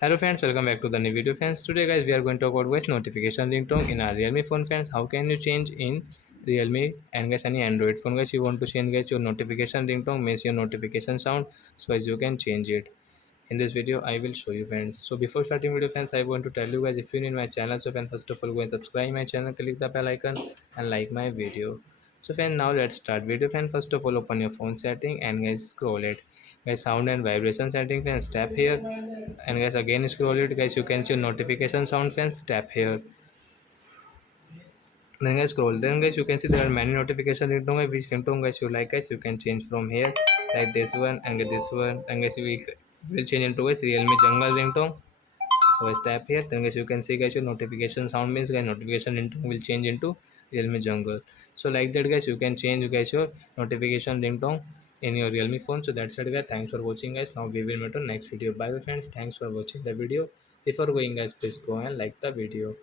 Hello friends, welcome back to the new video friends. Today guys we are going to talk about voice notification ringtone in our Realme phone friends. How can you change in Realme and guys any Android phone guys you want to change guys your notification ringtone means your notification sound, so as you can change it. In this video I will show you friends. So before starting video friends, I want to tell you guys, if you're new in my channel, so friend first of all go and subscribe my channel, click the bell icon and like my video. So friend, now let's start video friend. First of all open your phone setting and guys scroll it. Guys sound and vibration setting friends, tap here, and guys again scroll it guys, you can see your notification sound friends, tap here. Then guys scroll, then guys you can see there are many notification ringtone guys. Which ringtone guys you like guys, you can change from here, like this one and get this one, and guys we will change into guys Realme jungle ringtone. So I tap here, then guys you can see guys your notification sound means guys notification ringtone will change into Realme jungle. So like that guys you can change guys your notification ringtone in your Realme phone. So that's it guys, thanks for watching guys. Now we will meet on next video. Bye friends, thanks for watching the video. Before going guys, please go and like the video.